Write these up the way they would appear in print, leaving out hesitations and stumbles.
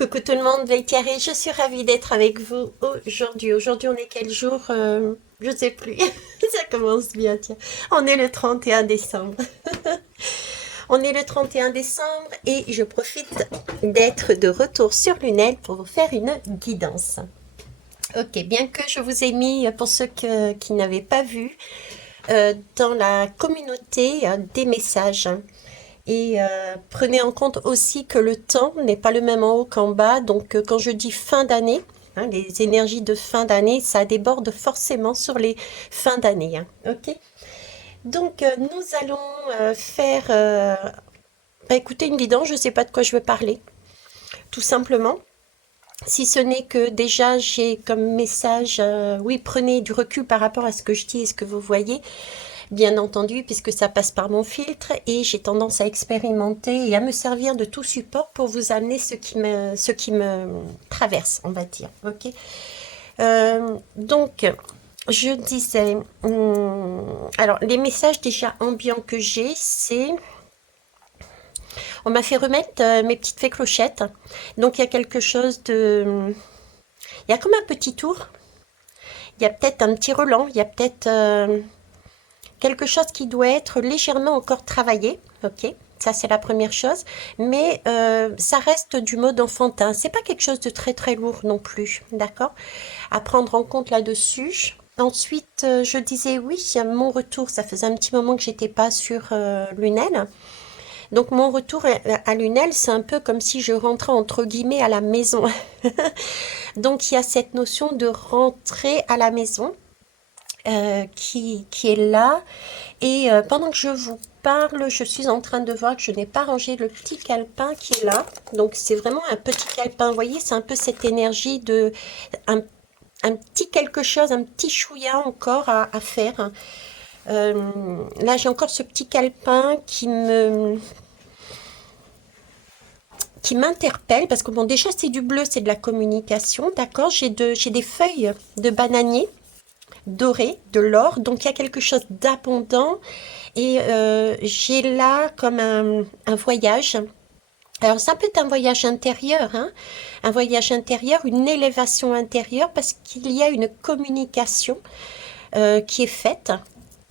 Coucou tout le monde, Thierry, je suis ravie d'être avec vous aujourd'hui. Aujourd'hui, on est quel jour? Je sais plus. Ça commence bien, tiens. On est le 31 décembre. On est le 31 décembre et je profite d'être de retour sur Lunel pour vous faire une guidance. Ok, bien que je vous ai mis, pour ceux qui n'avaient pas vu, dans la communauté des messages. Et prenez en compte aussi que le temps n'est pas le même en haut qu'en bas. Donc quand je dis fin d'année, hein, les énergies de fin d'année, ça déborde forcément sur les fins d'année. Hein, ok. Donc nous allons faire, écoutez, une guidance. Je ne sais pas de quoi je veux parler, tout simplement. Si ce n'est que déjà j'ai comme message, oui, prenez du recul par rapport à ce que je dis et ce que vous voyez. Bien entendu, puisque ça passe par mon filtre et j'ai tendance à expérimenter et à me servir de tout support pour vous amener ce qui me traverse, on va dire. Ok. Donc, je disais, alors les messages déjà ambiants que j'ai, c'est, on m'a fait remettre mes petites fées clochettes. Donc il y a quelque chose de, il y a comme un petit tour. Il y a peut-être un petit relent. Il y a peut-être quelque chose qui doit être légèrement encore travaillé, ok, ça c'est la première chose, mais ça reste du mode enfantin, c'est pas quelque chose de très très lourd non plus, d'accord, à prendre en compte là-dessus. Ensuite, je disais oui, mon retour, ça faisait un petit moment que j'étais pas sur Lunel. Donc mon retour à Lunel, c'est un peu comme si je rentrais entre guillemets à la maison. Donc il y a cette notion de rentrer à la maison qui est là. Et pendant que je vous parle, je suis en train de voir que je n'ai pas rangé le petit calepin qui est là. Donc c'est vraiment un petit calepin. Vous voyez, c'est un peu cette énergie de un, un petit quelque chose, un petit chouïa encore à faire. Là, j'ai encore ce petit calepin qui m'interpelle parce que bon, déjà c'est du bleu, c'est de la communication, d'accord. J'ai des feuilles de bananier doré, de l'or, donc il y a quelque chose d'abondant. Et j'ai là comme un voyage. Alors ça peut être un voyage intérieur, hein, un voyage intérieur, une élévation intérieure, parce qu'il y a une communication qui est faite,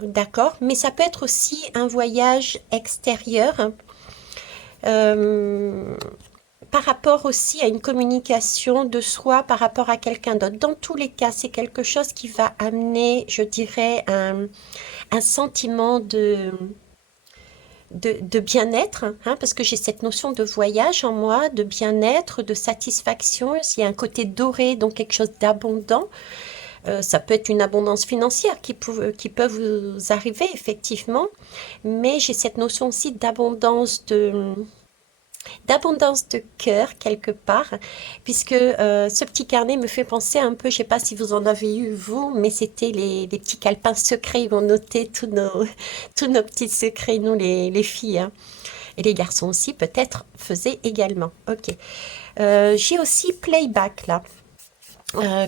d'accord, mais ça peut être aussi un voyage extérieur, euh, par rapport aussi à une communication de soi par rapport à quelqu'un d'autre. Dans tous les cas, c'est quelque chose qui va amener, je dirais, un sentiment de bien-être, hein, parce que j'ai cette notion de voyage en moi, de bien-être, de satisfaction. Il y a un côté doré, donc quelque chose d'abondant. Ça peut être une abondance financière qui peut vous arriver, effectivement, mais j'ai cette notion aussi d'abondance de cœur quelque part, puisque ce petit carnet me fait penser un peu, je ne sais pas si vous en avez eu vous, mais c'était les petits calepins secrets où on notait tous nos petits secrets, nous les filles, hein. Et les garçons aussi peut-être faisaient également. Ok. J'ai aussi Playback là.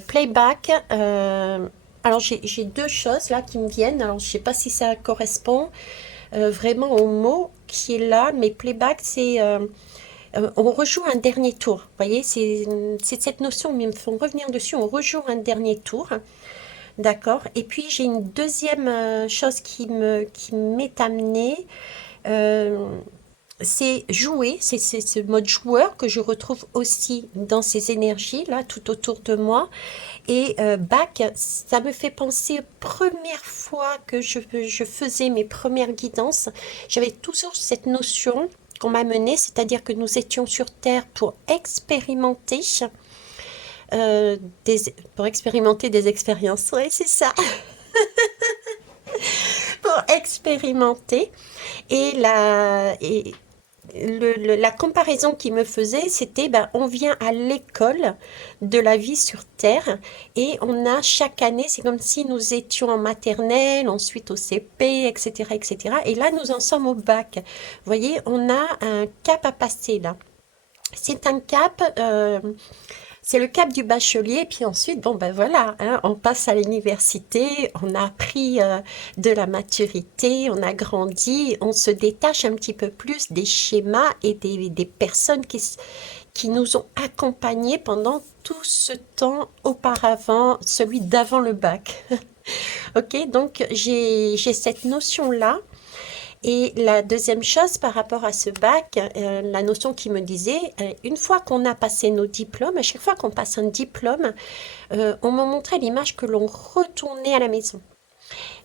Playback. Alors j'ai deux choses là qui me viennent. Alors je sais pas si ça correspond vraiment au mot qui est là, mais Playback on rejoue un dernier tour. Vous voyez, c'est cette notion, mais ils me font revenir dessus. On rejoue un dernier tour. D'accord. Et puis j'ai une deuxième chose qui m'est amenée. Euh, c'est jouer, c'est ce mode joueur que je retrouve aussi dans ces énergies-là, tout autour de moi. Et bac, ça me fait penser première fois que je faisais mes premières guidances. J'avais toujours cette notion qu'on m'a menée, c'est-à-dire que nous étions sur Terre euh, pour expérimenter des expériences. Oui, c'est ça, pour expérimenter. Et la comparaison qu'il me faisait, c'était, ben, on vient à l'école de la vie sur Terre et on a chaque année, c'est comme si nous étions en maternelle, ensuite au CP, etc., etc. Et cetera. Et là, nous en sommes au bac. Vous voyez, on a un cap à passer là. C'est un cap, c'est le cap du bachelier, puis ensuite, bon ben voilà, hein, on passe à l'université, on a pris de la maturité, on a grandi, on se détache un petit peu plus des schémas et des personnes qui nous ont accompagnés pendant tout ce temps auparavant, celui d'avant le bac. Ok, donc j'ai cette notion-là. Et la deuxième chose par rapport à ce bac, la notion qui me disait, une fois qu'on a passé nos diplômes, à chaque fois qu'on passe un diplôme, on me montrait l'image que l'on retournait à la maison.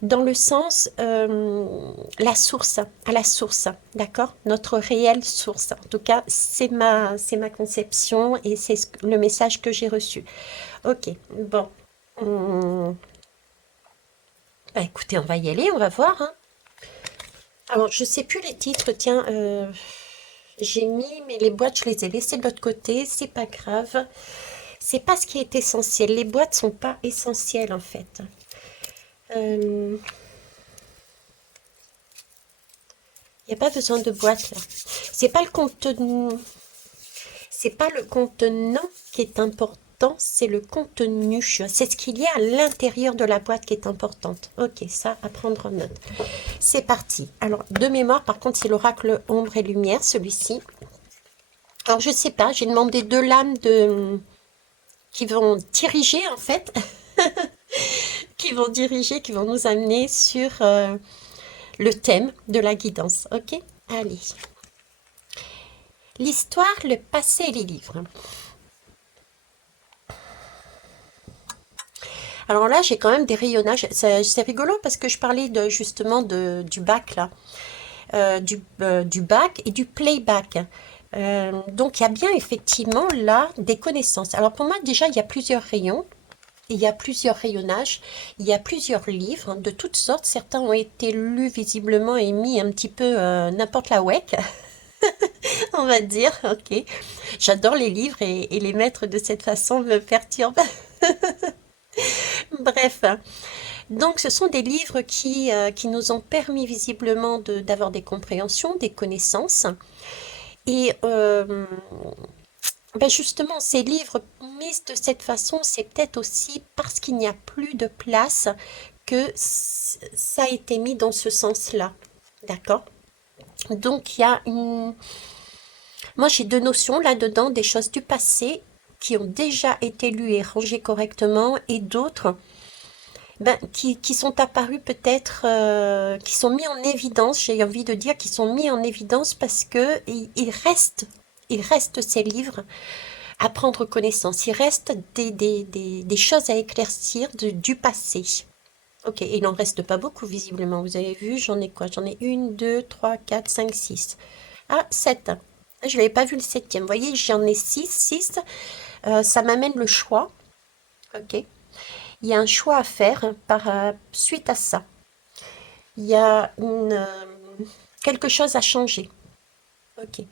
Dans le sens, à la source, d'accord? Notre réelle source. En tout cas, c'est ma conception et c'est le message que j'ai reçu. Ok, bon. Hum, Bah écoutez, on va y aller, on va voir, hein. Alors, je sais plus les titres, tiens, j'ai mis, mais les boîtes, je les ai laissées de l'autre côté, c'est pas grave. C'est pas ce qui est essentiel. Les boîtes sont pas essentielles en fait. Il n'y a pas besoin de boîte là. C'est pas le contenu, c'est pas le contenant qui est important, c'est le contenu. C'est ce qu'il y a à l'intérieur de la boîte qui est importante. Ok, ça à prendre en note. C'est parti. Alors, de mémoire, par contre, c'est l'oracle ombre et lumière, celui-ci. Alors, je sais pas, j'ai demandé deux lames qui vont diriger, en fait, qui vont diriger, qui vont nous amener sur le thème de la guidance. Ok? Allez. L'histoire, le passé et les livres. Alors là, j'ai quand même des rayonnages. C'est rigolo parce que je parlais justement du bac, là. Du bac et du playback. Donc, il y a bien effectivement là des connaissances. Alors, pour moi, déjà, il y a plusieurs rayons. Il y a plusieurs rayonnages, il y a plusieurs livres de toutes sortes. Certains ont été lus visiblement et mis un petit peu n'importe la ouek, on va dire. Ok, j'adore les livres et les mettre de cette façon me perturbe. Bref, donc ce sont des livres qui nous ont permis visiblement d'avoir des compréhensions, des connaissances. Et ben justement, ces livres mis de cette façon, c'est peut-être aussi parce qu'il n'y a plus de place que ça a été mis dans ce sens-là. D'accord? Donc, il y a une... Moi, j'ai deux notions là-dedans, des choses du passé qui ont déjà été lues et rangées correctement, et d'autres ben, qui sont apparus peut-être, qui sont mis en évidence, j'ai envie de dire, qui sont mis en évidence parce que il reste ces livres à prendre connaissance. Il reste des choses à éclaircir du passé. Ok, il n'en reste pas beaucoup visiblement. Vous avez vu, j'en ai quoi? J'en ai une, deux, trois, quatre, cinq, six. Ah, sept. Je n'avais pas vu le septième. Vous voyez, j'en ai six. Ça m'amène le choix. Ok. Il y a un choix à faire suite à ça. Il y a quelque chose à changer. Ok.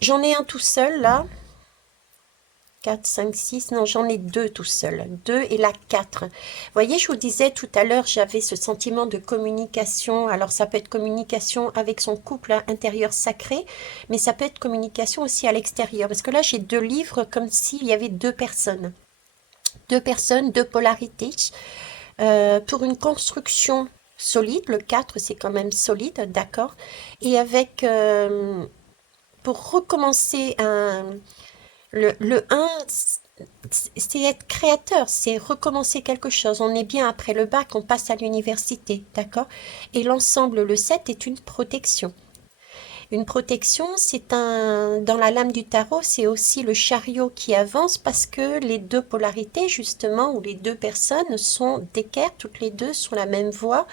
J'en ai un tout seul là. 4, 5, 6. Non, j'en ai deux tout seul. Deux et la 4. Vous voyez, je vous disais tout à l'heure, j'avais ce sentiment de communication. Alors, ça peut être communication avec son couple intérieur sacré, mais ça peut être communication aussi à l'extérieur. Parce que là, j'ai deux livres comme s'il y avait deux personnes. Deux personnes, deux polarités. Pour une construction solide, le 4, c'est quand même solide, d'accord? Et avec, pour recommencer le 1, c'est être créateur, c'est recommencer quelque chose. On est bien après le bac, on passe à l'université, d'accord? Et l'ensemble, le 7, est une protection. Une protection, dans la lame du tarot, c'est aussi le chariot qui avance parce que les deux polarités, justement, ou les deux personnes sont d'équerre, toutes les deux sur la même voie,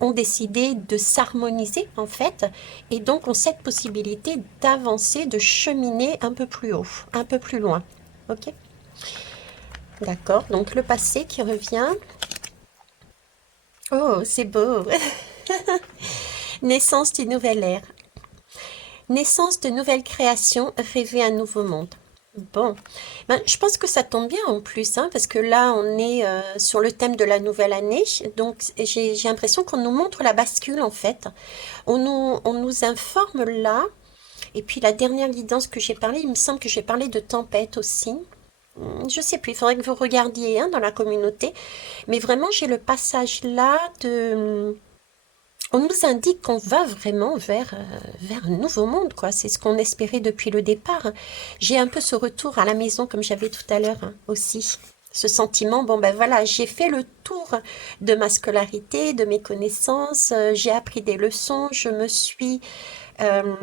ont décidé de s'harmoniser en fait, et donc ont cette possibilité d'avancer, de cheminer un peu plus haut, un peu plus loin. Ok? D'accord, donc le passé qui revient. Oh, c'est beau! Naissance d'une nouvelle ère. Naissance de nouvelles créations, rêver un nouveau monde. Bon, ben, je pense que ça tombe bien en plus, hein, parce que là, on est sur le thème de la nouvelle année. Donc, j'ai l'impression qu'on nous montre la bascule, en fait. On nous informe là. Et puis, la dernière guidance que j'ai parlé, il me semble que j'ai parlé de tempête aussi. Je sais plus, il faudrait que vous regardiez hein, dans la communauté. Mais vraiment, j'ai le passage là on nous indique qu'on va vraiment vers un nouveau monde, quoi. C'est ce qu'on espérait depuis le départ. J'ai un peu ce retour à la maison, comme j'avais tout à l'heure aussi. Ce sentiment, bon ben voilà, j'ai fait le tour de ma scolarité, de mes connaissances, j'ai appris des leçons, euh,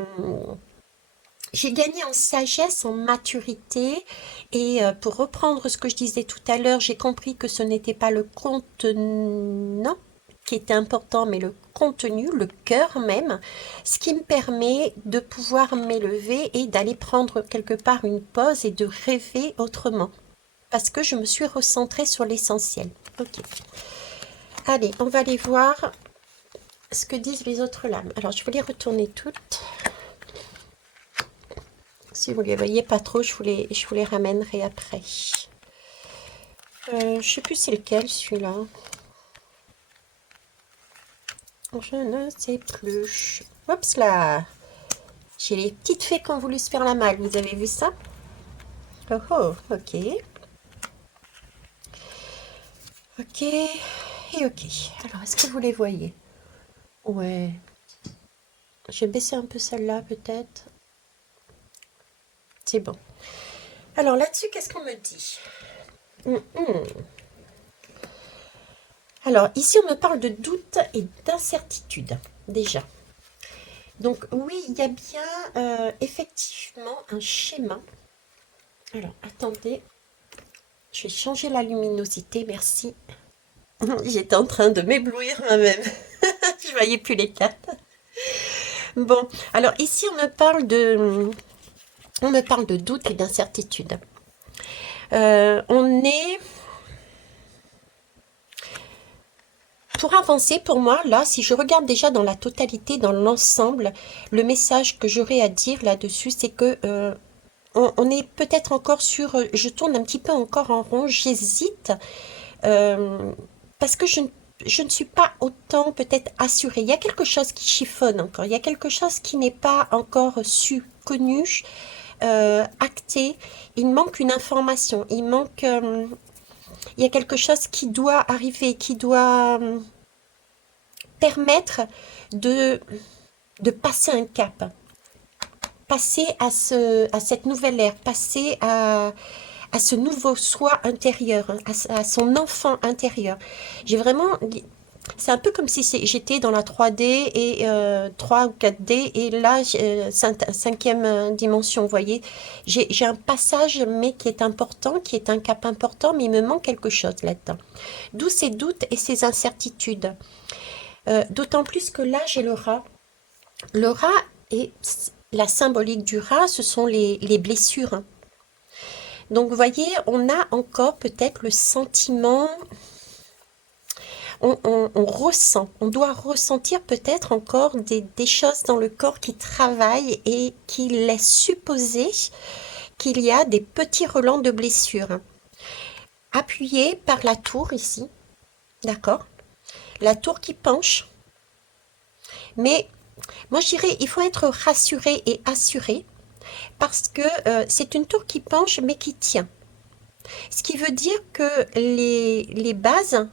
j'ai gagné en sagesse, en maturité, et pour reprendre ce que je disais tout à l'heure, j'ai compris que ce n'était pas le contenant qui était important, mais le contenu, le cœur même, ce qui me permet de pouvoir m'élever et d'aller prendre quelque part une pause et de rêver autrement. Parce que je me suis recentrée sur l'essentiel. Ok. Allez, on va aller voir ce que disent les autres lames. Alors, je vais les retourner toutes. Si vous ne les voyez pas trop, je vous les ramènerai après. Je ne sais plus c'est lequel, celui-là. Je ne sais plus. Oups là. J'ai les petites fées qui ont voulu se faire la malle. Vous avez vu ça? Oh oh, ok. Ok. Et ok. Alors, est-ce que vous les voyez? Ouais. Je vais baisser un peu celle-là, peut-être. C'est bon. Alors là-dessus, qu'est-ce qu'on me dit? Alors, ici, on me parle de doute et d'incertitude, déjà. Donc, oui, il y a bien effectivement un schéma. Alors, attendez. Je vais changer la luminosité, merci. J'étais en train de m'éblouir moi-même. Je voyais plus les cartes. Bon, alors ici, on me parle de doute et d'incertitude. On est... Pour avancer, pour moi, là, si je regarde déjà dans la totalité, dans l'ensemble, le message que j'aurais à dire là-dessus, c'est que on est peut-être encore sur... Je tourne un petit peu encore en rond, j'hésite, parce que je ne suis pas autant peut-être assurée. Il y a quelque chose qui chiffonne encore, il y a quelque chose qui n'est pas encore su, connu, acté. Il manque une information, il manque... il y a quelque chose qui doit arriver, qui doit permettre de, de passer un cap, passer à cette nouvelle ère, passer à ce nouveau soi intérieur, à son enfant intérieur. J'ai vraiment... C'est un peu comme si j'étais dans la 3D et 3 ou 4D et là, cinquième dimension, vous voyez. J'ai un passage, mais qui est important, qui est un cap important, mais il me manque quelque chose là-dedans. D'où ces doutes et ces incertitudes. D'autant plus que là, j'ai le rat. Le rat et la symbolique du rat, ce sont les blessures. Donc, vous voyez, on a encore peut-être le sentiment, on ressent, on doit ressentir peut-être encore des choses dans le corps qui travaillent et qui laissent supposer qu'il y a des petits relents de blessures. Appuyés par la tour ici, d'accord? La tour qui penche. Mais moi, je dirais, il faut être rassuré et assuré parce que c'est une tour qui penche mais qui tient. Ce qui veut dire que les bases,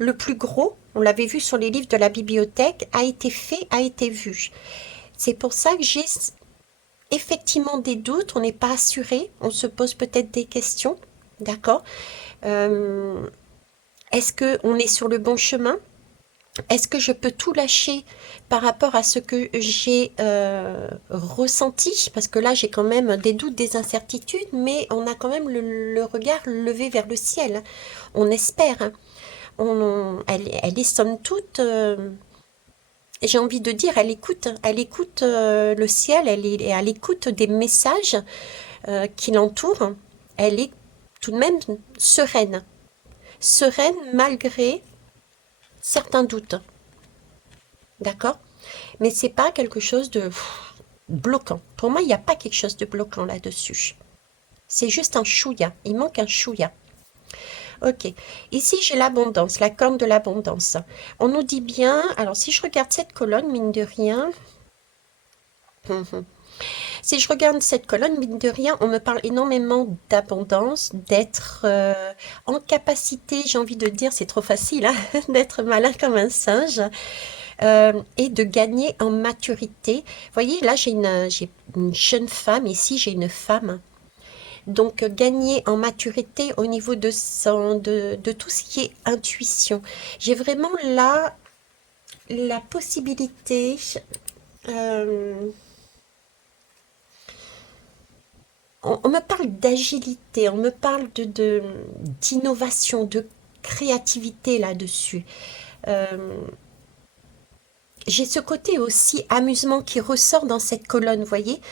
le plus gros, on l'avait vu sur les livres de la bibliothèque, a été fait, a été vu. C'est pour ça que j'ai effectivement des doutes, on n'est pas assuré, on se pose peut-être des questions, d'accord? Est-ce qu'on est sur le bon chemin? Est-ce que je peux tout lâcher par rapport à ce que j'ai ressenti? Parce que là, j'ai quand même des doutes, des incertitudes, mais on a quand même le regard levé vers le ciel. On espère. Hein. Elle est somme toute, j'ai envie de dire, elle écoute le ciel, elle est à l'écoute des messages qui l'entourent. Elle est tout de même sereine. Sereine malgré certains doutes. D'accord? Mais c'est pas quelque chose de bloquant. Pour moi, il n'y a pas quelque chose de bloquant là-dessus. C'est juste un chouïa. Il manque un chouïa. Ok. Ici, j'ai l'abondance, la corne de l'abondance. On nous dit bien, alors si je regarde cette colonne, mine de rien, Si je regarde cette colonne, mine de rien, on me parle énormément d'abondance, d'être en capacité, j'ai envie de dire, c'est trop facile, hein, d'être malin comme un singe, et de gagner en maturité. Vous voyez, là, j'ai une jeune femme, ici, j'ai une femme. Donc, gagner en maturité au niveau de tout ce qui est intuition. J'ai vraiment là la possibilité, euh, on me parle d'agilité, on me parle d'innovation, de créativité là-dessus. Euh, j'ai ce côté aussi amusement qui ressort dans cette colonne, vous voyez.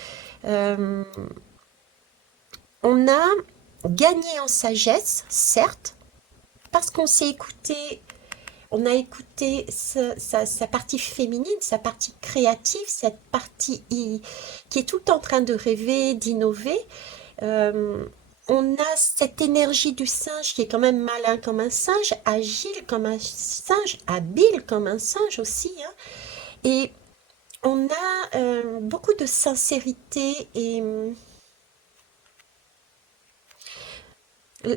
Euh, on a gagné en sagesse, certes, parce qu'on s'est écouté, on a écouté sa partie féminine, sa partie créative, cette partie qui est tout le temps en train de rêver, d'innover. Euh, on a cette énergie du singe qui est quand même malin comme un singe, agile comme un singe, habile comme un singe aussi, hein. Et on a beaucoup de sincérité et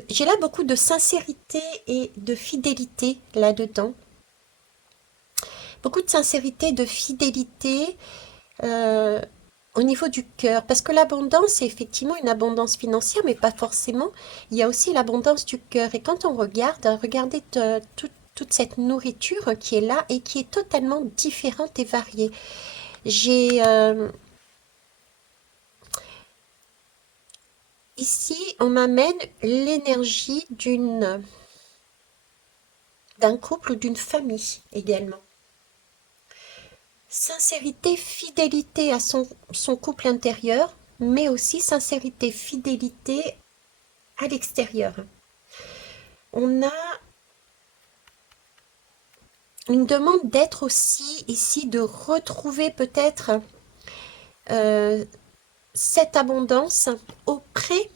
j'ai là beaucoup de sincérité et de fidélité là-dedans. Beaucoup de sincérité, de fidélité euh, au niveau du cœur. Parce que l'abondance, c'est effectivement une abondance financière, mais pas forcément. Il y a aussi l'abondance du cœur. Et quand on regarde, regardez toute cette nourriture qui est là et qui est totalement différente et variée. J'ai ici, on m'amène l'énergie d'un couple ou d'une famille également. Sincérité, fidélité à son couple intérieur, mais aussi sincérité, fidélité à l'extérieur. On a une demande d'être aussi ici, de retrouver peut-être euh, cette abondance auprès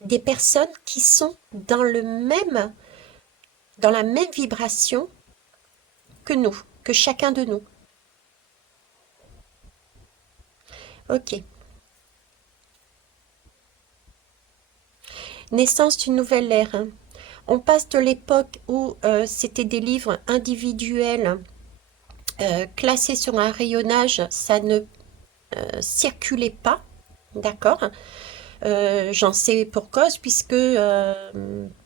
des personnes qui sont dans la même vibration que nous, que chacun de nous. Ok. Naissance d'une nouvelle ère, hein. On passe de l'époque où c'était des livres individuels classés sur un rayonnage, ça ne circulait pas, d'accord? J'en sais pour cause puisque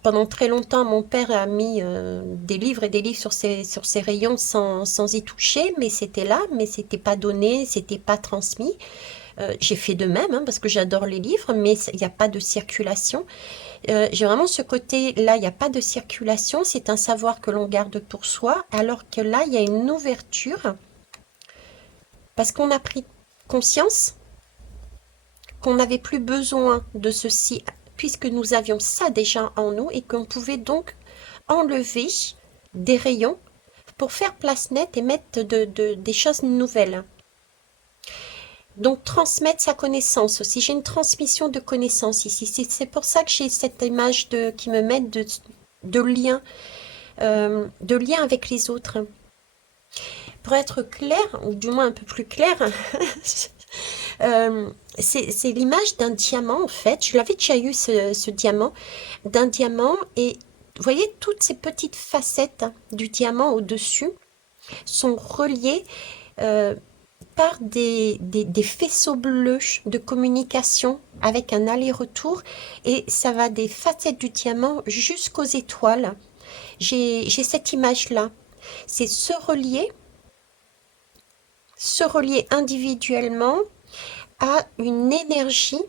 pendant très longtemps mon père a mis des livres et des livres sur ses rayons sans y toucher, mais c'était là, mais c'était pas donné, c'était pas transmis. J'ai fait de même hein, parce que j'adore les livres, mais il n'y a pas de circulation. J'ai vraiment ce côté-là, il n'y a pas de circulation, c'est un savoir que l'on garde pour soi, alors que là, il y a une ouverture, parce qu'on a pris conscience qu'on n'avait plus besoin de ceci, puisque nous avions ça déjà en nous, et qu'on pouvait donc enlever des rayons pour faire place nette et mettre des choses nouvelles. Donc transmettre sa connaissance aussi. J'ai une transmission de connaissances ici. C'est pour ça que j'ai cette image qui me met de lien avec les autres. Pour être clair, ou du moins un peu plus clair, c'est l'image d'un diamant en fait. Je l'avais déjà eu ce diamant, d'un diamant et vous voyez toutes ces petites facettes du diamant au-dessus sont reliées euh, par des faisceaux bleus de communication avec un aller-retour et ça va des facettes du diamant jusqu'aux étoiles. J'ai cette image-là. C'est se relier individuellement à une énergie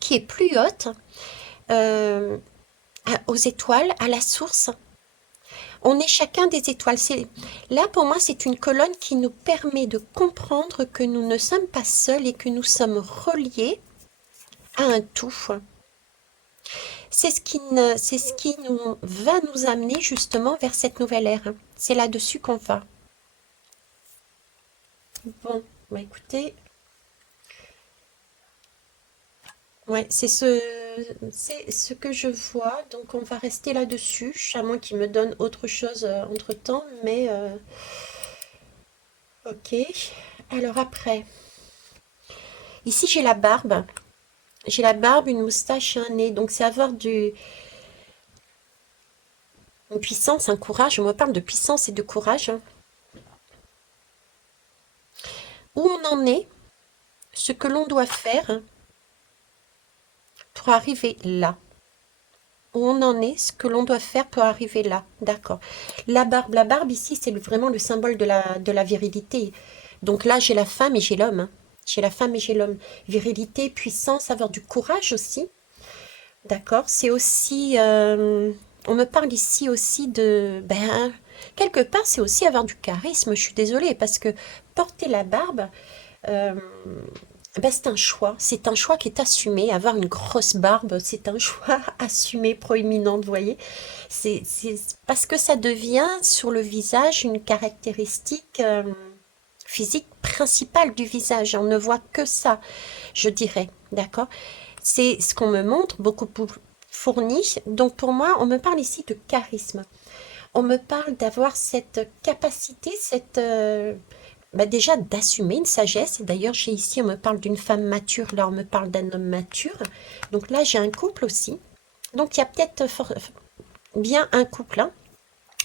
qui est plus haute, euh, aux étoiles, à la source. On est chacun des étoiles. Là, pour moi, c'est une colonne qui nous permet de comprendre que nous ne sommes pas seuls et que nous sommes reliés à un tout. C'est ce qui va nous amener justement vers cette nouvelle ère. C'est là-dessus qu'on va. Bon, bah écoutez, ouais, c'est ce que je vois. Donc on va rester là-dessus, à moins qu'il me donne autre chose entre-temps. Mais ok. Alors après. Ici, j'ai la barbe. J'ai la barbe, une moustache et un nez. Donc, c'est avoir une puissance, un courage. On me parle de puissance et de courage, hein. Où on en est, ce que l'on doit faire pour arriver là. Où on en est, ce que l'on doit faire pour arriver là. D'accord. La barbe ici, c'est vraiment le symbole de la virilité. Donc là, j'ai la femme et j'ai l'homme, hein. J'ai la femme et j'ai l'homme. Virilité, puissance, avoir du courage aussi. D'accord. C'est aussi, on me parle ici aussi de, ben, quelque part, c'est aussi avoir du charisme. Je suis désolée parce que porter la barbe, euh, ben, c'est un choix qui est assumé. Avoir une grosse barbe, c'est un choix assumé, proéminent, vous voyez. C'est parce que ça devient sur le visage une caractéristique physique principale du visage. On ne voit que ça, je dirais, d'accord? C'est ce qu'on me montre, beaucoup plus fourni. Donc pour moi, on me parle ici de charisme. On me parle d'avoir cette capacité, cette bah déjà d'assumer une sagesse. D'ailleurs, j'ai ici, on me parle d'une femme mature, là on me parle d'un homme mature. Donc là, j'ai un couple aussi. Donc il y a peut-être bien un couple, hein,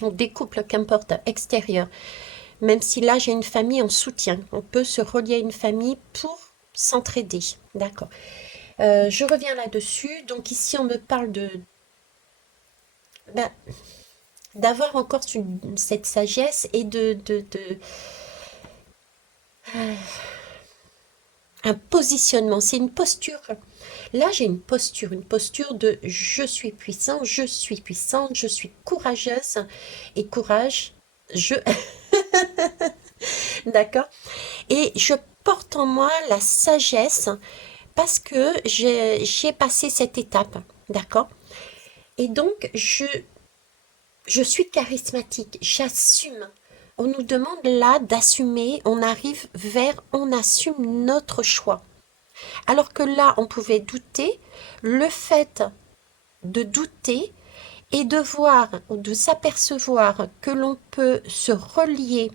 ou des couples, qu'importe, extérieurs. Même si là, j'ai une famille en soutien. On peut se relier à une famille pour s'entraider. D'accord. Je reviens là-dessus. Donc ici, on me parle ben, d'avoir encore cette sagesse et un positionnement. C'est une posture. Là, j'ai une posture de je suis puissant, je suis puissante, je suis courageuse. Et courage, je... D'accord? Et je porte en moi la sagesse parce que j'ai passé cette étape. D'accord? Et donc, je suis charismatique, j'assume. On nous demande là d'assumer, on arrive vers, on assume notre choix. Alors que là, on pouvait douter, le fait de douter et de voir, de s'apercevoir que l'on peut se relier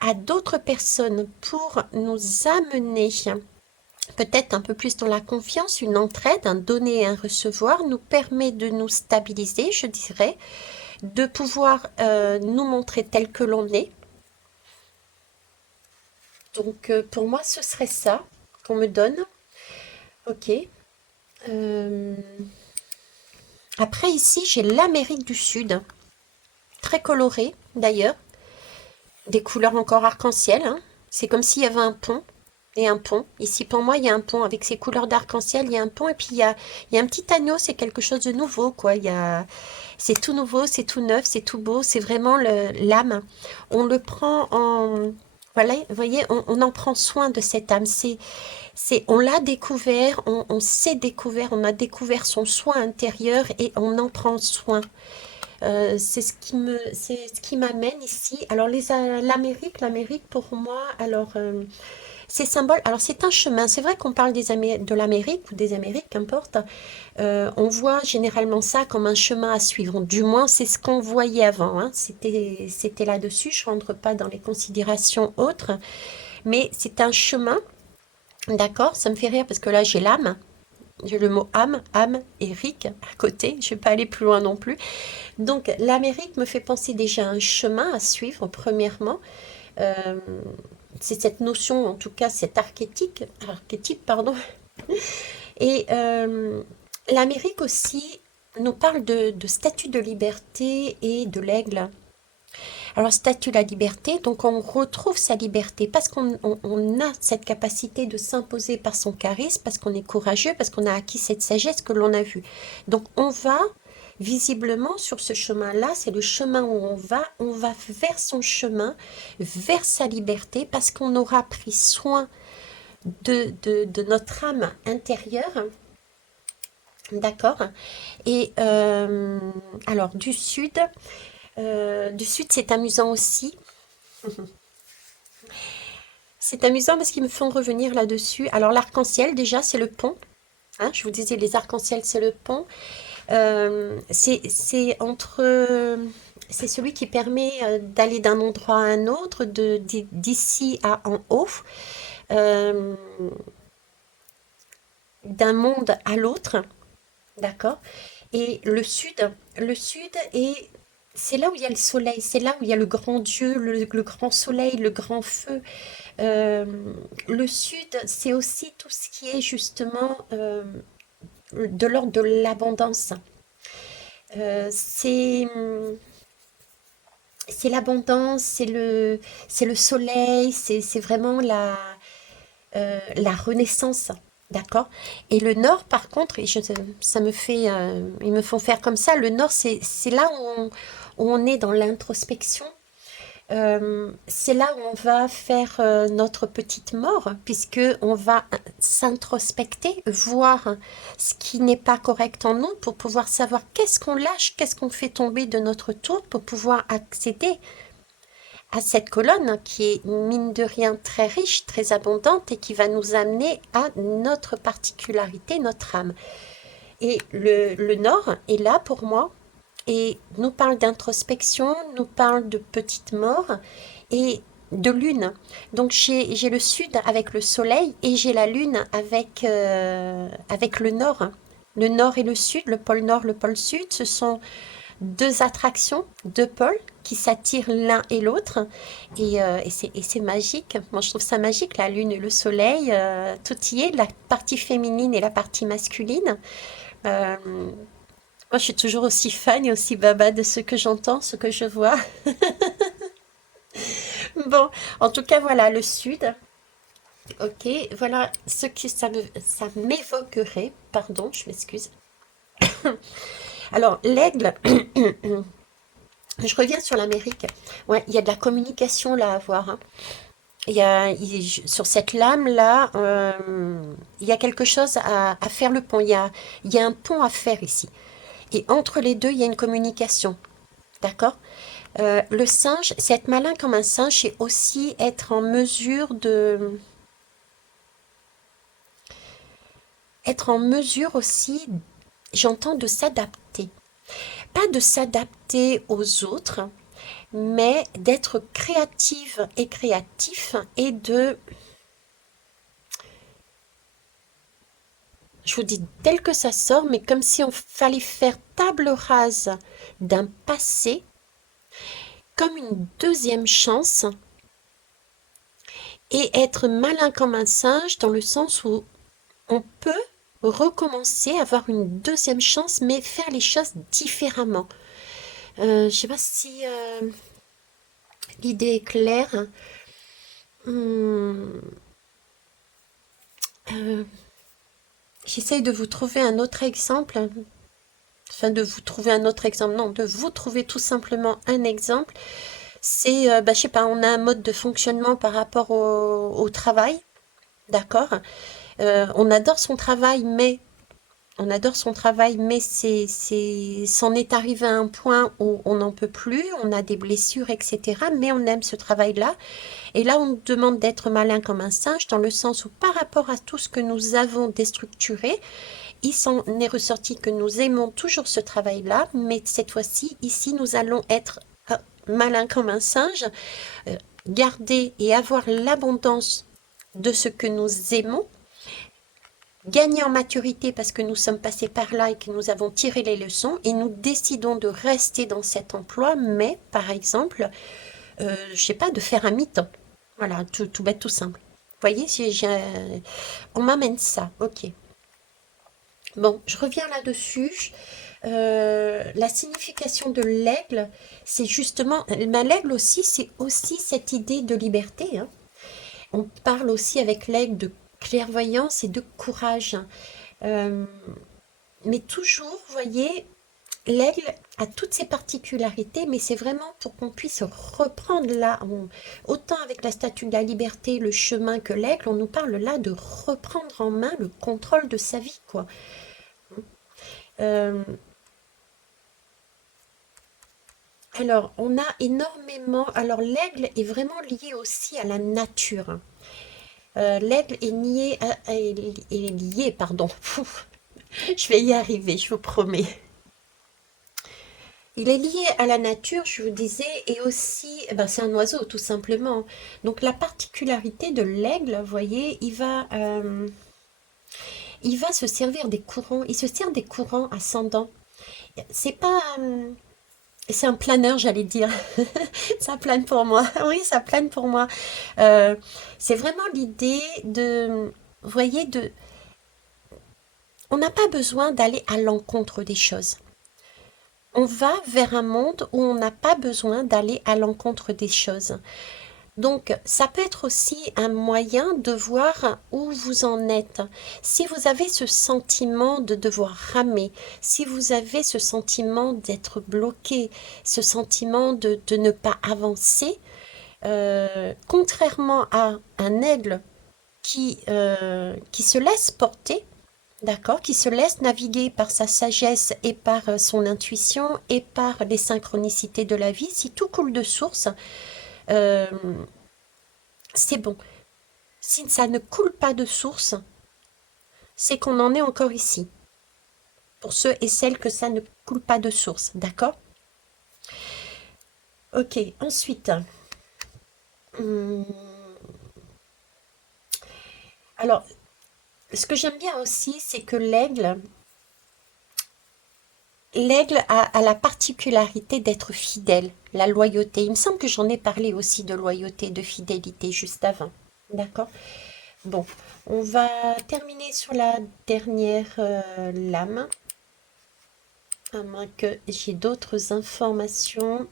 à d'autres personnes pour nous amener peut-être un peu plus dans la confiance, une entraide, un donner et un recevoir nous permet de nous stabiliser, je dirais, de pouvoir nous montrer tel que l'on est. Donc pour moi, ce serait ça qu'on me donne. Ok. Euh, Après, ici, j'ai l'Amérique du Sud, très colorée d'ailleurs, des couleurs encore arc-en-ciel, hein. C'est comme s'il y avait un pont et un pont. Ici, pour moi, il y a un pont avec ces couleurs d'arc-en-ciel, il y a un pont et puis il y a un petit agneau, c'est quelque chose de nouveau, quoi. C'est tout nouveau, c'est tout neuf, c'est tout beau, c'est vraiment l'âme. On le prend en... Voilà, vous voyez, on en prend soin de cette âme. On l'a découvert, on s'est découvert, on a découvert son soin intérieur et on en prend soin. C'est ce qui m'amène ici. Alors l'Amérique pour moi, alors c'est symbole. Alors c'est un chemin. C'est vrai qu'on parle de l'Amérique ou des Amériques, qu'importe. On voit généralement ça comme un chemin à suivre. Du moins, c'est ce qu'on voyait avant, hein. C'était là-dessus. Je rentre pas dans les considérations autres, mais c'est un chemin. D'accord, ça me fait rire parce que là j'ai l'âme, j'ai le mot âme et Rick à côté, je vais pas aller plus loin non plus. Donc l'Amérique me fait penser déjà à un chemin à suivre premièrement. Euh, c'est cette notion, en tout cas cet archétype pardon. Et l'Amérique aussi nous parle de statut de liberté et de l'aigle. Alors, statut la liberté, donc on retrouve sa liberté parce qu'on a cette capacité de s'imposer par son charisme, parce qu'on est courageux, parce qu'on a acquis cette sagesse que l'on a vue. Donc, on va visiblement sur ce chemin-là, c'est le chemin où on va vers son chemin, vers sa liberté, parce qu'on aura pris soin de notre âme intérieure. D'accord? Et alors, du sud, c'est amusant aussi. C'est amusant parce qu'ils me font revenir là-dessus. Alors l'arc-en-ciel, déjà, c'est le pont, hein. Je vous disais, les arcs-en-ciel, c'est le pont. C'est c'est celui qui permet d'aller d'un endroit à un autre, d'ici à en haut. Euh, d'un monde à l'autre, d'accord? Et le sud est, c'est là où il y a le soleil, c'est là où il y a le grand Dieu, le grand soleil, le grand feu. Euh, le sud, c'est aussi tout ce qui est justement de l'ordre de l'abondance. Euh, c'est, c'est l'abondance, c'est le soleil, c'est vraiment la renaissance, d'accord? Et le nord, par contre, ça me fait, ils me font faire comme ça. Le nord, c'est là où on est dans l'introspection. C'est là où on va faire notre petite mort, puisque on va s'introspecter, voir ce qui n'est pas correct en nous pour pouvoir savoir qu'est-ce qu'on lâche, qu'est-ce qu'on fait tomber de notre tour pour pouvoir accéder à cette colonne qui est mine de rien très riche, très abondante et qui va nous amener à notre particularité, notre âme. Et le Nord est là pour moi et nous parle d'introspection, nous parle de petite mort et de lune. Donc j'ai le sud avec le soleil et j'ai la lune avec le nord. Le nord et le sud, le pôle nord, le pôle sud, ce sont deux attractions, deux pôles qui s'attirent l'un et l'autre. Et c'est magique. Moi, je trouve ça magique, la lune et le soleil. Tout y est, la partie féminine et la partie masculine. Euh, moi, je suis toujours aussi fan et aussi baba de ce que j'entends, ce que je vois. Bon, en tout cas, voilà, le sud. Ok, voilà ce que ça m'évoquerait. Pardon, je m'excuse. Alors, l'aigle, je reviens sur l'Amérique. Ouais, il y a de la communication là à avoir, hein. Sur cette lame-là, il y a quelque chose à faire le pont. Il y a un pont à faire ici. Et entre les deux, il y a une communication. D'accord? Le singe, c'est être malin comme un singe, c'est aussi être en mesure être en mesure aussi, j'entends, de s'adapter. Pas de s'adapter aux autres, mais d'être créative et créatif et je vous dis tel que ça sort, mais comme si on fallait faire table rase d'un passé, comme une deuxième chance, et être malin comme un singe dans le sens où on peut recommencer, avoir une deuxième chance, mais faire les choses différemment. Je ne sais pas si l'idée est claire. Hum, euh, J'essaye de vous trouver un autre exemple. Enfin, de vous trouver un autre exemple. Non, de vous trouver tout simplement un exemple. C'est, bah, je sais pas, on a un mode de fonctionnement par rapport au travail, d'accord? On adore son travail, mais c'en est arrivé à un point où on n'en peut plus, on a des blessures, etc. Mais on aime ce travail-là. Et là, on nous demande d'être malin comme un singe, dans le sens où par rapport à tout ce que nous avons déstructuré, il s'en est ressorti que nous aimons toujours ce travail-là, mais cette fois-ci, ici, nous allons être malin comme un singe, euh, garder et avoir l'abondance de ce que nous aimons, gagner en maturité parce que nous sommes passés par là et que nous avons tiré les leçons et nous décidons de rester dans cet emploi, mais par exemple, je sais pas, de faire un mi-temps. Voilà, tout bête, tout simple. Vous voyez, on m'amène ça, ok. Bon, je reviens là-dessus. La signification de l'aigle, c'est justement, ben, l'aigle aussi, c'est aussi cette idée de liberté, hein. On parle aussi avec l'aigle de clairvoyance et de courage. Euh, mais toujours, vous voyez, l'aigle a toutes ses particularités, mais c'est vraiment pour qu'on puisse reprendre là, autant avec la statue de la liberté, le chemin que l'aigle, on nous parle là de reprendre en main le contrôle de sa vie, quoi. Euh, alors, on a énormément. Alors, l'aigle est vraiment lié aussi à la nature. L'aigle est lié, pardon. Je vais y arriver, je vous promets. Il est lié à la nature, je vous disais, et aussi, eh ben, c'est un oiseau, tout simplement. Donc, la particularité de l'aigle, vous voyez, il va se servir des courants, il se sert des courants ascendants. C'est pas... c'est un planeur, j'allais dire. Ça plane pour moi. Oui, ça plane pour moi. Euh, c'est vraiment l'idée de... Vous voyez, on n'a pas besoin d'aller à l'encontre des choses. On va vers un monde où on n'a pas besoin d'aller à l'encontre des choses. Donc, ça peut être aussi un moyen de voir où vous en êtes. Si vous avez ce sentiment de devoir ramer, si vous avez ce sentiment d'être bloqué, ce sentiment de ne pas avancer, contrairement à un aigle qui se laisse porter, d'accord, qui se laisse naviguer par sa sagesse et par son intuition et par les synchronicités de la vie, si tout coule de source, euh, c'est bon. Si ça ne coule pas de source, c'est qu'on en est encore ici. Pour ceux et celles que ça ne coule pas de source, d'accord? Ok, ensuite. hum, alors, ce que j'aime bien aussi, c'est que l'aigle a la particularité d'être fidèle, la loyauté. Il me semble que j'en ai parlé aussi de loyauté, de fidélité juste avant. D'accord? Bon, on va terminer sur la dernière lame, à moins que j'ai d'autres informations.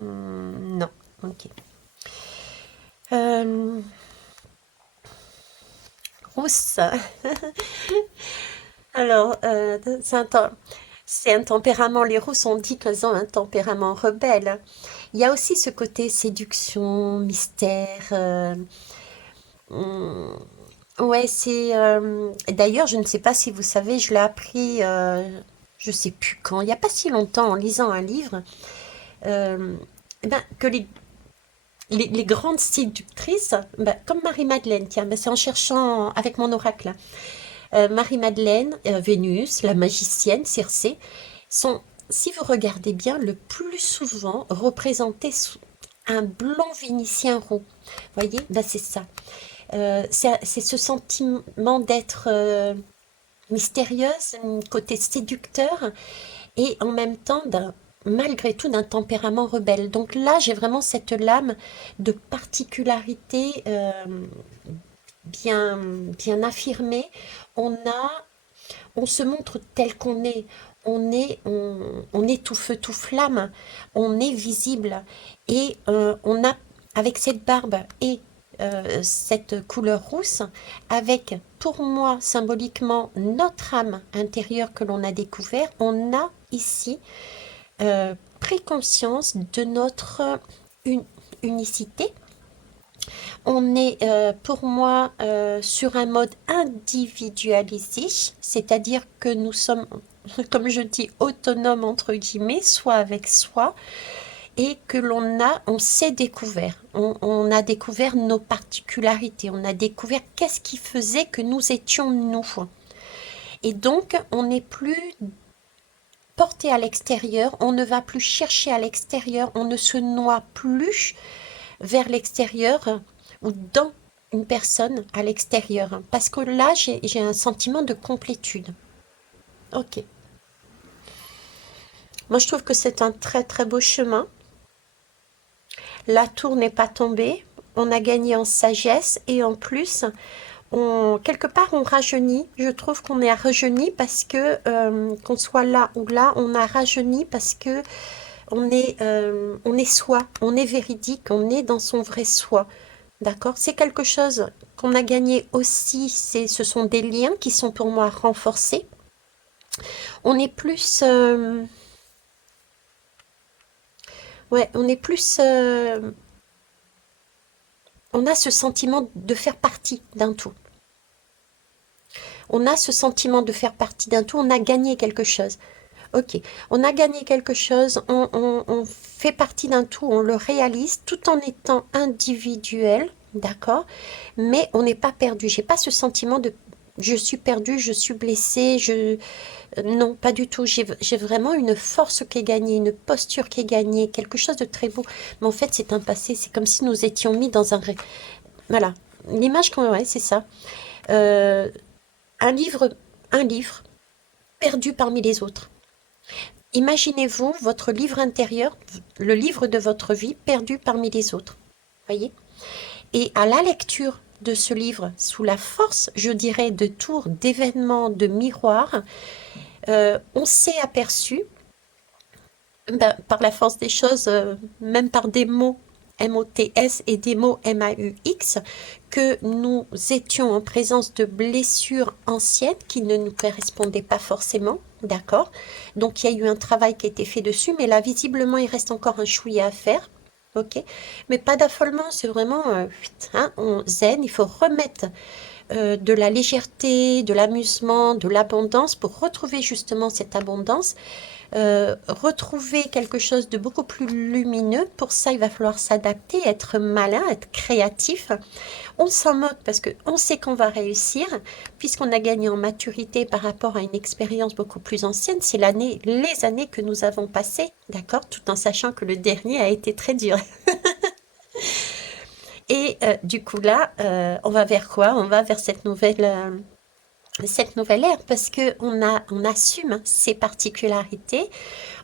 Non, ok. Euh, rousse. Alors, c'est un tempérament, les rousses, on dit qu'elles ont un tempérament rebelle. Il y a aussi ce côté séduction, mystère. Hum, ouais, d'ailleurs, je ne sais pas si vous savez, je l'ai appris, je sais plus quand, il n'y a pas si longtemps, en lisant un livre, euh, que les grandes séductrices, comme Marie-Madeleine, tiens, c'est en cherchant avec mon oracle. Marie-Madeleine, Vénus, la magicienne, Circé, sont, si vous regardez bien, le plus souvent représentées sous un blond vénitien roux. Voyez, c'est ça. C'est ce sentiment d'être mystérieuse, un côté séducteur, et en même temps, malgré tout, d'un tempérament rebelle. Donc là, j'ai vraiment cette lame de particularité bien, bien affirmée. On a on se montre tel qu'on est. On est tout feu, tout flamme. On est visible. Et on a, avec cette barbe et cette couleur rousse, avec, pour moi, symboliquement, notre âme intérieure que l'on a découvert, on a ici pris conscience de notre unicité. On est pour moi sur un mode individualisé, c'est-à-dire que nous sommes, comme je dis, autonomes entre guillemets, soit avec soi, et que on s'est découvert, on a découvert nos particularités, on a découvert qu'est-ce qui faisait que nous étions nous. Et donc, on n'est plus porté à l'extérieur, on ne va plus chercher à l'extérieur, on ne se noie plus vers l'extérieur ou dans une personne à l'extérieur. Parce que là, j'ai un sentiment de complétude. Ok. Moi, je trouve que c'est un très très beau chemin. La tour n'est pas tombée. On a gagné en sagesse et en plus, quelque part, on rajeunit. Je trouve qu'on est rajeuni parce que, qu'on soit là ou là, on a rajeuni parce que on est soi, on est véridique, on est dans son vrai soi. D'accord? C'est quelque chose qu'on a gagné aussi, ce sont des liens qui sont pour moi renforcés. On est plus, ouais, on est plus, on a ce sentiment de faire partie d'un tout. On a ce sentiment de faire partie d'un tout, on a gagné quelque chose. Ok, on a gagné quelque chose, on fait partie d'un tout, on le réalise tout en étant individuel, d'accord? Mais on n'est pas perdu. J'ai pas ce sentiment de je suis perdu, je suis blessé, non, pas du tout. J'ai vraiment une force qui est gagnée, une posture qui est gagnée, quelque chose de très beau. Mais en fait, c'est un passé, c'est comme si nous étions mis dans un voilà, l'image qu'on ouais, c'est ça. Euh, un livre, un livre perdu parmi les autres. Imaginez-vous votre livre intérieur, le livre de votre vie perdu parmi les autres. Voyez? Et à la lecture de ce livre, sous la force, je dirais, de tours, d'événements, de miroirs, on s'est aperçu, ben, par la force des choses, même par des mots MOTS et des mots MAUX, que nous étions en présence de blessures anciennes qui ne nous correspondaient pas forcément, d'accord? Donc il y a eu un travail qui a été fait dessus, mais là visiblement il reste encore un chouïa à faire, ok? Mais pas d'affolement, c'est vraiment hein, on zen, il faut remettre de la légèreté, de l'amusement, de l'abondance pour retrouver justement cette abondance, retrouver quelque chose de beaucoup plus lumineux. Pour ça, il va falloir s'adapter, être malin, être créatif. On s'en moque parce qu'on sait qu'on va réussir, puisqu'on a gagné en maturité par rapport à une expérience beaucoup plus ancienne. C'est les années que nous avons passées, d'accord, tout en sachant que le dernier a été très dur. Et du coup là, on va vers quoi? On va vers cette nouvelle ère parce que on assume ses particularités,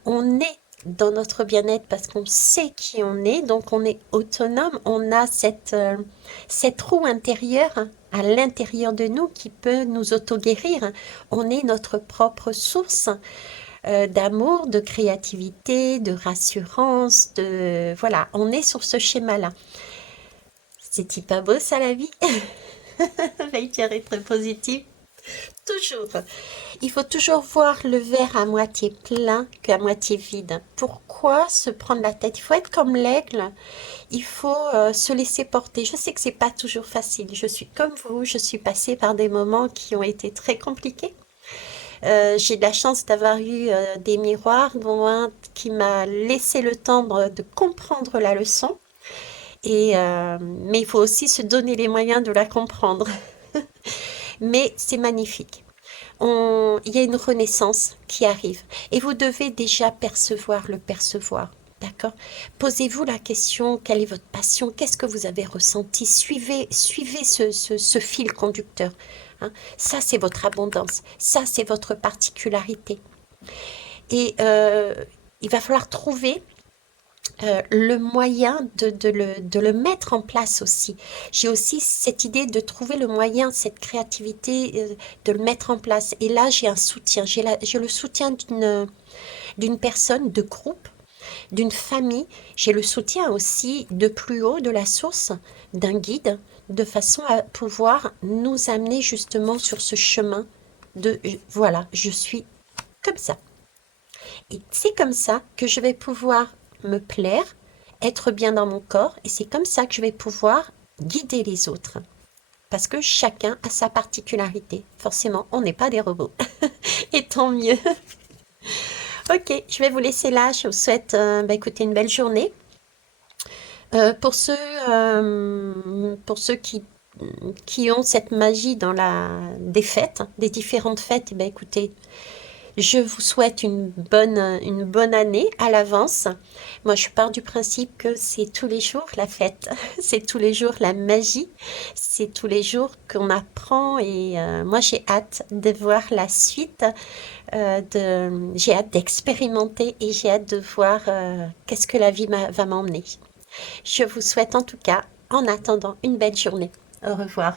on est dans notre bien-être parce qu'on sait qui on est, donc on est autonome, on a cette roue intérieure à l'intérieur de nous qui peut nous auto-guérir. On est notre propre source d'amour, de créativité, de rassurance, de... Voilà, on est sur ce schéma-là. C'est-il pas beau ça la vie? Avec être positif. Toujours. Il faut toujours voir le verre à moitié plein qu'à moitié vide. Pourquoi se prendre la tête? Il faut être comme l'aigle. Il faut se laisser porter. Je sais que c'est pas toujours facile. Je suis comme vous. Je suis passée par des moments qui ont été très compliqués. J'ai de la chance d'avoir eu des miroirs, dont un qui m'a laissé le temps de comprendre la leçon. Mais il faut aussi se donner les moyens de la comprendre. Mais c'est magnifique. Il y a une renaissance qui arrive et vous devez déjà le percevoir. D'accord? Posez-vous la question, quelle est votre passion? Qu'est-ce que vous avez ressenti? Suivez ce fil conducteur. Hein. Ça, c'est votre abondance. Ça, c'est votre particularité. Et il va falloir trouver le moyen de le mettre en place aussi. J'ai aussi cette idée de trouver le moyen, cette créativité, de le mettre en place. Et là, j'ai un soutien. J'ai le soutien d'une personne, de groupe, d'une famille. J'ai le soutien aussi de plus haut de la source, d'un guide, de façon à pouvoir nous amener justement sur ce chemin de, voilà, je suis comme ça. Et c'est comme ça que je vais pouvoir me plaire, être bien dans mon corps, et c'est comme ça que je vais pouvoir guider les autres. Parce que chacun a sa particularité. Forcément, on n'est pas des robots. Et tant mieux. Ok, je vais vous laisser là. Je vous souhaite bah, écoutez, une belle journée. Pour ceux qui ont cette magie dans des fêtes, des différentes fêtes, eh ben, écoutez, je vous souhaite une bonne année à l'avance. Moi, je pars du principe que c'est tous les jours la fête, c'est tous les jours la magie, c'est tous les jours qu'on apprend et moi, j'ai hâte de voir la suite, j'ai hâte d'expérimenter et j'ai hâte de voir qu'est-ce que la vie va m'emmener. Je vous souhaite en tout cas, en attendant, une belle journée. Au revoir.